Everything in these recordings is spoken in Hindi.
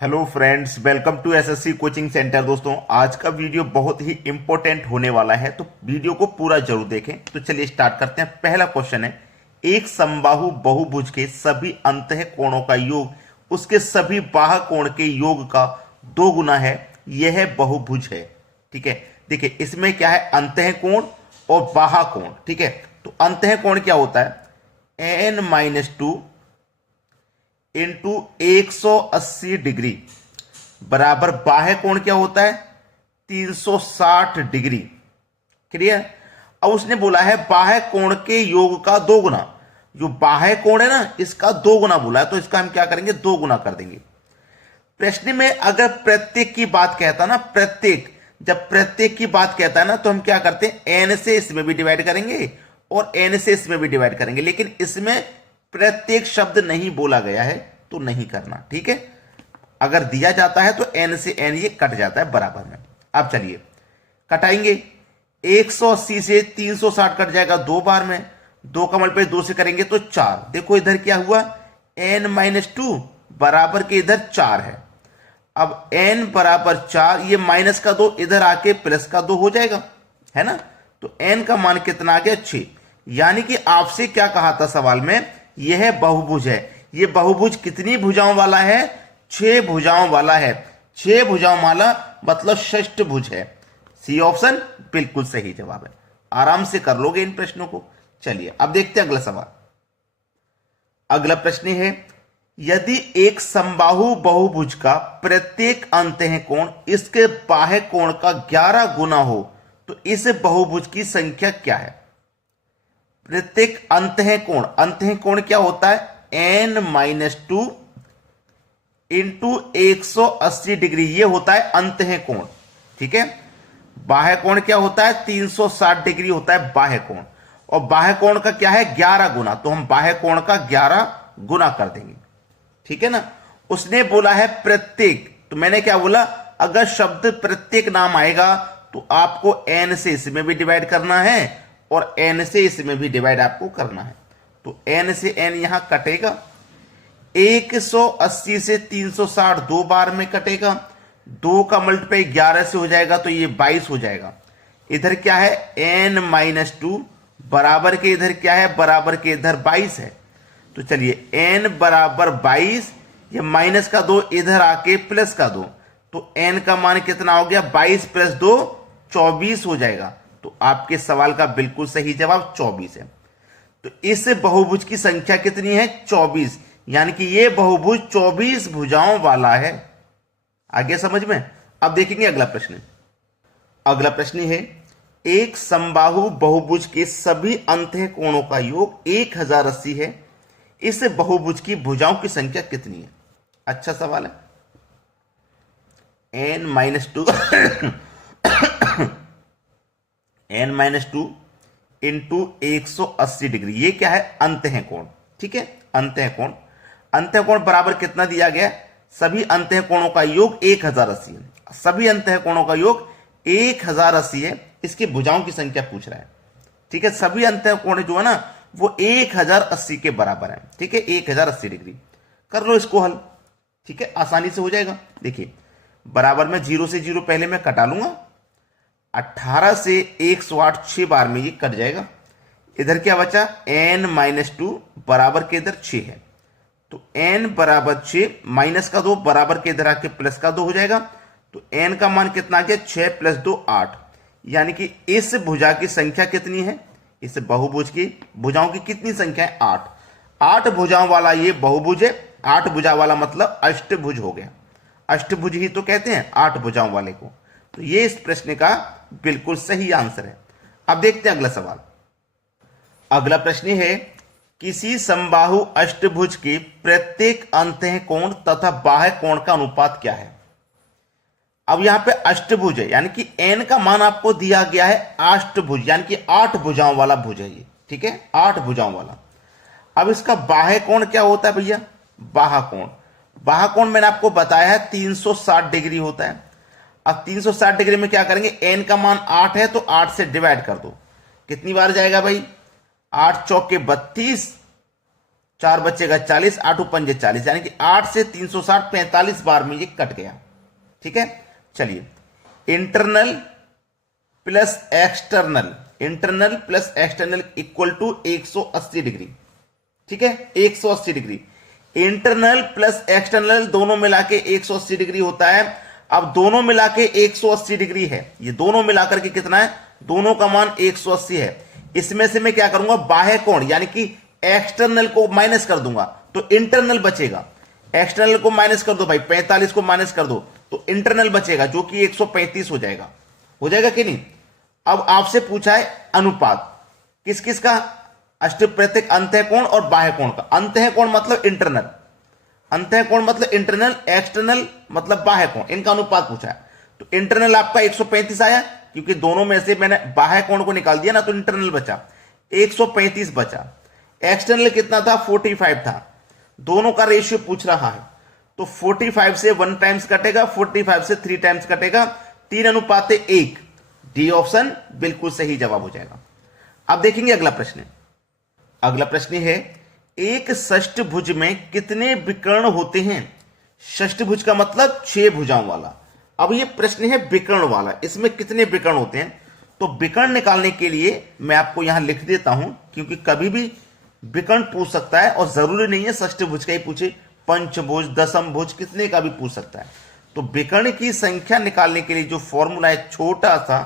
Hello friends, welcome to SSC coaching centre. दोस्तों, आज का वीडियो बहुत ही इंपॉर्टेंट होने वाला है, तो वीडियो को पूरा जरूर देखें। तो चलिए स्टार्ट करते हैं। पहला क्वेश्चन है, एक समबाहु बहुभुज के सभी अंतः कोणों का योग उसके सभी बाह्य कोण के योग का 2 गुना है, यह बहुभुज है। ठीक है, देखिए इसमें क्या है, अंतः कोण और बाह्य कोण। ठीक है, तो अंतः कोण क्या होता है, n-2 इंटू 180 डिग्री बराबर बाह्य कोण क्या होता है, 360 डिग्री। क्लियर। अब उसने बोला है बाह्य कोण के योग का 2 गुना। जो बाह्य कोण है ना, इसका 2 गुना बोला है, तो इसका हम क्या करेंगे, 2 गुना कर देंगे। प्रश्न में अगर प्रत्येक की बात कहता ना, प्रत्येक, जब प्रत्येक की बात कहता है ना, तो हम क्या करते हैं, n से इसमें भी डिवाइड करेंगे और n से इसमें भी डिवाइड करेंगे। लेकिन इसमें प्रत्येक शब्द नहीं बोला गया है, तो नहीं करना। ठीक है, अगर दिया जाता है तो n से n ये कट जाता है बराबर में। अब चलिए कटाएंगे। 180 से 360 कट जाएगा 2 बार में, 2 का मल्टीप्लाई 2 से करेंगे तो 4। देखो इधर क्या हुआ, n-2 बराबर के इधर 4 है। अब n बराबर 4, ये माइनस का 2 इधर आके प्लस का 2 हो जाएगा, है ना। तो n का मान कितना आ गया, 6। यानी कि आपसे क्या कहा था सवाल में, यह बहुभुज है। यह बहुभुज कितनी भुजाओं वाला है, 6 भुजाओं वाला है। 6 भुजाओं वाला मतलब षष्ठभुज है। सी ऑप्शन बिल्कुल सही जवाब है। आराम से कर लोगे इन प्रश्नों को। चलिए अब देखते हैं अगला सवाल। अगला प्रश्न है, यदि एक समबाहु बहुभुज का प्रत्येक अंतः कोण इसके बाह्य कोण का 11 गुना हो, तो इस बहुभुज की संख्या क्या है। प्रत्येक अंतः कोण क्या होता है, n-2 इंटू 180 डिग्री, ये होता है अंतः कोण। ठीक है, बाह्य कोण क्या होता है, 360 डिग्री होता है बाह्य कोण। और बाह्य कोण का क्या है, 11 गुना, तो हम बाह्य कोण का 11 गुना कर देंगे। ठीक है ना। उसने बोला है प्रत्येक, तो मैंने क्या बोला, अगर शब्द प्रत्येक नाम आएगा तो आपको n से इसमें भी डिवाइड करना है और n से इसमें भी डिवाइड आपको करना है। तो n से n यहां कटेगा। 180 से 360 2 बार में कटेगा, 2 का मल्टीप्लाई 11 से हो जाएगा तो ये 22 हो जाएगा। इधर क्या है, n-2 बराबर के इधर क्या है, बराबर के इधर 22 है। तो चलिए n बराबर 22, ये माइनस का 2 इधर आके प्लस का 2, तो n का मान कितना हो गया, 22 प्लस 2 24 हो जाएगा। तो आपके सवाल का बिल्कुल सही जवाब 24 है। तो इस बहुभुज की संख्या कितनी है, 24। यानी कि ये बहुभुज 24 भुजाओं वाला है। आगे समझ में। अब देखेंगे अगला प्रश्न। अगला प्रश्न है, एक समबाहु बहुभुज के सभी अंतः कोणों का योग 1080 है, इस बहुभुज की भुजाओं की संख्या कितनी है। अच्छा सवाल है। n-2 n-2 इंटू 180 डिग्री, ये क्या है, अंतः कोण। ठीक है, अंतः कोण। अंतः कोण बराबर कितना दिया गया, सभी अंतः कोणों का योग 1080 है। सभी अंतः कोणों का योग 1080 है, इसकी भुजाओं की संख्या पूछ रहा है। ठीक है, सभी अंतः कोण जो है ना, वो 1080 के बराबर है। ठीक है, 1080 डिग्री। कर लो इसको हल। ठीक है, आसानी से हो जाएगा। देखिए बराबर में 0 से 0 पहले मैं कटा लूंगा, 18 से 108 6 बार में ये कट जाएगा। इधर क्या बचा, n-2 बराबर के इधर 6 है, तो n बराबर 6 माइनस का 2 बराबर के इधर आके प्लस का 2 हो जाएगा। तो n का मान कितना आ गया, 6 प्लस 2 8। यानी कि इस भुजा की संख्या कितनी है, इस बहुभुज की भुजाओं की कितनी संख्या है, 8। 8 भुजाओं वाला ये बहुभुज है। 8 भुजा वाला मतलब अष्टभुज हो गया। अष्टभुज ही तो कहते हैं 8 भुजाओं वाले को। तो ये इस प्रश्न का बिल्कुल सही आंसर है। अब देखते हैं अगला सवाल। अगला प्रश्न है, किसी समबाहु अष्टभुज के प्रत्येक अंतः कोण तथा बाह्य कोण का अनुपात क्या है। अब यहां पे अष्टभुज है, यानी कि n का मान आपको दिया गया है अष्टभुज, यानी कि 8 भुजाओं वाला भुज है ये। ठीक है, 8 भुजाओं वाला। अब इसका बाह्य कोण क्या होता है भैया, बाह्य कोण। बाह्य कोण मैंने आपको बताया है 360 डिग्री होता है। अब 360 डिग्री में क्या करेंगे, n का मान 8 है तो 8 से डिवाइड कर दो। कितनी बार जाएगा भाई, 8 चौके 32, 4 बचेगा 40, 8 पंजे 40, यानी कि 8 से 360 45 बार में ये कट गया। ठीक है, चलिए internal plus external, internal plus external equal to 180 degree. ठीक है, 180 डिग्री, इंटरनल प्लस एक्सटर्नल दोनों मिला के 180 डिग्री होता है। अब दोनों मिला के 180 डिग्री है, ये दोनों मिलाकर के कितना है, दोनों का मान 180 है। इसमें से मैं क्या करूंगा, बाह्य कोण यानी कि एक्सटर्नल को माइनस कर दूंगा तो इंटरनल बचेगा। एक्सटर्नल को माइनस कर दो भाई, 45 को माइनस कर दो तो इंटरनल बचेगा जो कि 135 हो जाएगा। हो जाएगा कि नहीं। अब आपसे पूछा है अनुपात किस किस का, अष्टप्रत्यक अंतः कोण और बाह्य कोण का। अंतः कोण मतलब इंटरनल, अंतः कोण मतलब इंटरनल, एक्सटर्नल मतलब बाह्य कोण, इनका अनुपात पूछा है। तो इंटरनल आपका 135 आया, क्योंकि दोनों में से मैंने बाह्य कोण को निकाल दिया ना, तो इंटरनल बचा 135 बचा। एक्सटर्नल कितना था, 45 था। दोनों का रेशियो पूछ रहा है, तो 45 से 1 टाइम्स कटेगा, 45 से 3 टाइम्स कटेगा, 3:1। डी ऑप्शन बिल्कुल सही जवाब हो जाएगा। अब देखेंगे अगला प्रश्न। अगला प्रश्न है, एक षष्ठभुज में कितने विकर्ण होते हैं। षष्ठभुज का मतलब 6 भुजाओं वाला। अब ये प्रश्न है विकर्ण वाला, इसमें कितने विकर्ण होते हैं। तो विकर्ण निकालने के लिए मैं आपको यहां लिख देता हूं, क्योंकि कभी भी विकर्ण पूछ सकता है और जरूरी नहीं है षष्ठभुज का ही पूछे, पंचभुज, दशमभुज, कितने का भी पूछ सकता है। तो विकर्ण की संख्या निकालने के लिए जो फॉर्मूला है छोटा सा,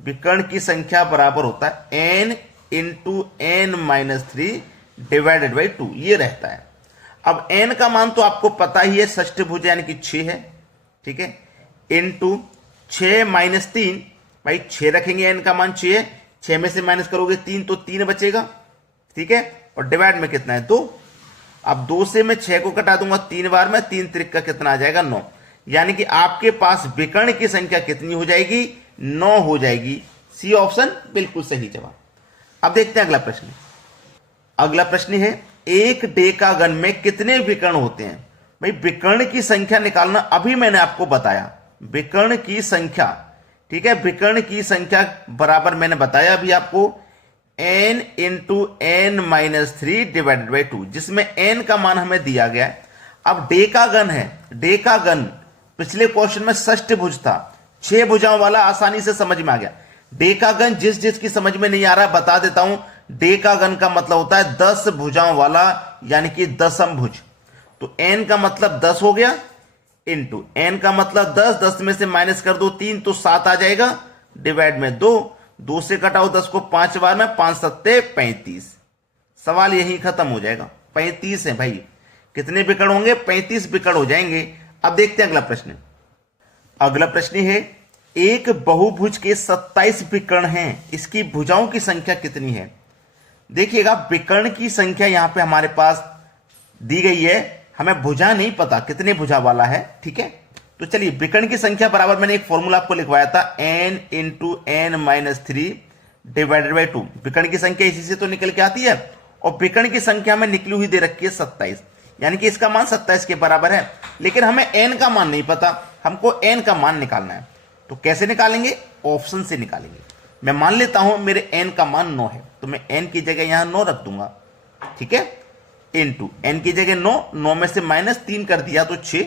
विकर्ण की संख्या बराबर होता है n into n minus 3 divided by 2, ये रहता है। अब n का मान तो आपको पता ही है, षष्ठभुज यानी कि 6 है। ठीक है, इंटू 6 माइनस 3, भाई 6 रखेंगे, n का मान 6 है, 6 में से माइनस करोगे 3 तो 3 बचेगा। ठीक है, और डिवाइड में कितना है, 2। अब 2 से मैं 6 को कटा दूंगा 3 बार में, 3 त्रिक का कितना आ जाएगा, 9। यानी कि आपके पास विकर्ण की संख्या कितनी हो जाएगी, 9 हो जाएगी। सी ऑप्शन बिल्कुल सही जवाब। अब देखते हैं अगला प्रश्न। अगला प्रश्न है, एक डेकागन में कितने विकर्ण होते हैं। भाई विकर्ण की संख्या निकालना अभी मैंने आपको बताया, विकर्ण की संख्या। ठीक है, विकर्ण की संख्या बराबर मैंने बताया अभी आपको n into n minus 3 divided by 2, जिसमें n का मान हमें दिया गया है। अब डेकागन है, डेकागन पिछले क्वेश्चन में षष्ठभुज था, 6 भुजाओं वाला, आसानी से समझ में आ गया। डेकागन जिस जिसकी समझ में नहीं आ रहा बता देता हूं, डेकागन का मतलब होता है 10 भुजाओं वाला, यानी कि दशमभुज। तो n का मतलब 10 हो गया, इंटू n का मतलब 10, 10 में से माइनस कर दो 3 तो 7 आ जाएगा, डिवाइड में 2 से कटाओ 10 को 5 बार में, 5 सत्ते 35। सवाल यही खत्म हो जाएगा। 35 है भाई, कितने विकर्ण होंगे, 35 विकर्ण हो जाएंगे। अब देखते हैं अगला प्रश्न। अगला प्रश्न है, एक बहुभुज के 27 विकर्ण हैं, इसकी भुजाओं की संख्या कितनी है। देखिएगा विकर्ण की संख्या यहां पे हमारे पास दी गई है, हमें भुजा नहीं पता कितने भुजा वाला है। ठीक है, तो चलिए विकर्ण की संख्या बराबर मैंने एक फॉर्मूला आपको लिखवाया था, n into n minus 3 divided by 2। विकर्ण की संख्या इसी से तो निकल के आती है, और विकर्ण की संख्या में निकली हुई दे रखी है 27, यानी कि इसका मान 27 के बराबर है। लेकिन हमें n का मान नहीं पता, हमको n का मान निकालना है। तो कैसे निकालेंगे, ऑप्शन से निकालेंगे। मैं मान लेता हूं मेरे n का मान 9 है, तो मैं n की जगह यहां 9 रख दूंगा। ठीक है, इंटू n की जगह 9 में से माइनस 3 कर दिया तो 6,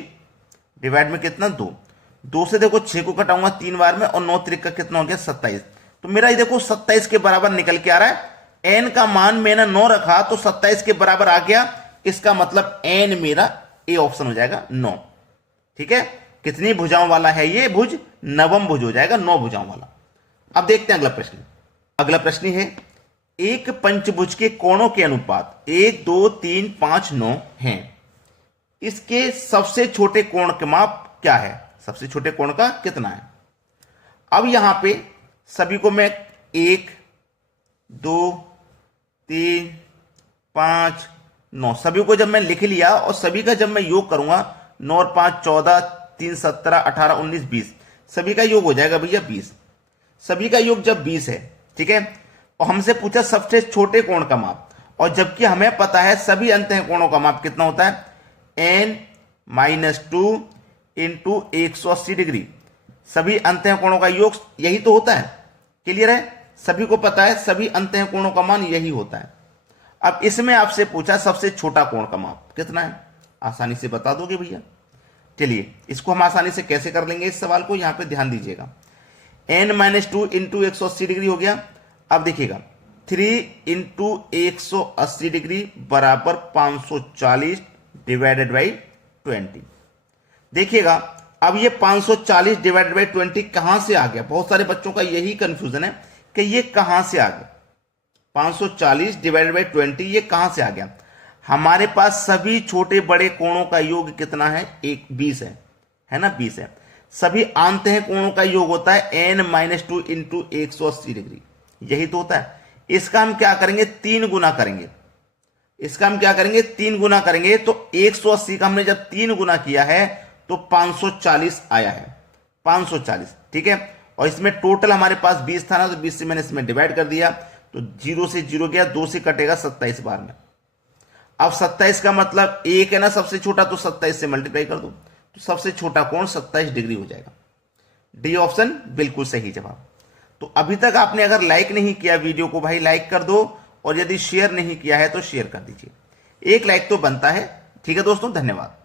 डिवाइड में कितना 2 से देखो 6 को कटाऊंगा 3 बार में, और 9 त्रिक का कितना हो गया 27। तो मेरा ये देखो 27 के बराबर निकल के आ रहा है। n का मान मैंने 9 रखा तो 27 के बराबर आ गया, इसका मतलब n मेरा ए ऑप्शन हो जाएगा 9। ठीक है, कितनी भुजाओं वाला है ये भुज, नवम भुज हो जाएगा, 9 भुजाओं वाला। अब देखते हैं अगला प्रश्न। अगला प्रश्न है, एक पंचभुज के कोणों के अनुपात 1 2 3 5 9 हैं, इसके सबसे छोटे कोण का माप क्या है, सबसे छोटे कोण का कितना है। अब यहां पे सभी को मैं 1 2 3 5 9 सभी को जब मैं लिख लिया, और सभी का जब मैं योग करूंगा 9 और 5 14, 3 17 18 19 20, सभी का योग हो जाएगा भैया 20। सभी का योग जब 20 है, ठीक है, और हमसे पूछा सबसे छोटे कोण का माप, और जबकि हमें पता है सभी अंतः कोणों का माप कितना होता है, n माइनस 2 इंटू 180 डिग्री। सभी अंतः कोणों का योग यही तो होता है। क्लियर है, सभी को पता है सभी अंतः कोणों का मान यही होता है। अब इसमें आपसे पूछा सबसे छोटा कोण का माप कितना है, आसानी से बता दोगे भैया। चलिए इसको हम आसानी से कैसे कर लेंगे, इस सवाल को यहां पे ध्यान दीजिएगा। n-2 इंटू 180 डिग्री हो गया। अब देखिएगा 3 इंटू 180 डिग्री बराबर 540 डिवाइडेड बाई 20। देखिएगा अब ये 540 डिवाइडेड बाई 20 कहां से आ गया, बहुत सारे बच्चों का यही कंफ्यूजन है कि ये कहां से आ गया। 540 डिवाइडेड बाई 20 ये कहां से आ गया। हमारे पास सभी छोटे बड़े कोणों का योग कितना है, 20 है ना, 20 है। सभी आंतः कोणों का योग होता है n-2 इंटू 180 डिग्री, यही तो होता है। इसका हम क्या करेंगे, 3 गुना करेंगे। इसका हम क्या करेंगे, 3 गुना करेंगे। तो 180 का हमने जब 3 गुना किया है तो 540 आया है, 540, ठीक है। और इसमें टोटल हमारे पास 20 था ना, तो 20 से मैंने इसमें डिवाइड कर दिया, तो 0 से 0 गया, 2 से कटेगा 27 बार में। अब 27 का मतलब 1 है ना सबसे छोटा, तो 27 से मल्टीप्लाई कर दो, तो सबसे छोटा कोण 27 डिग्री हो जाएगा। डी ऑप्शन बिल्कुल सही जवाब। तो अभी तक आपने अगर लाइक नहीं किया वीडियो को, भाई लाइक कर दो, और यदि शेयर नहीं किया है तो शेयर कर दीजिए, एक लाइक तो बनता है। ठीक है दोस्तों, धन्यवाद।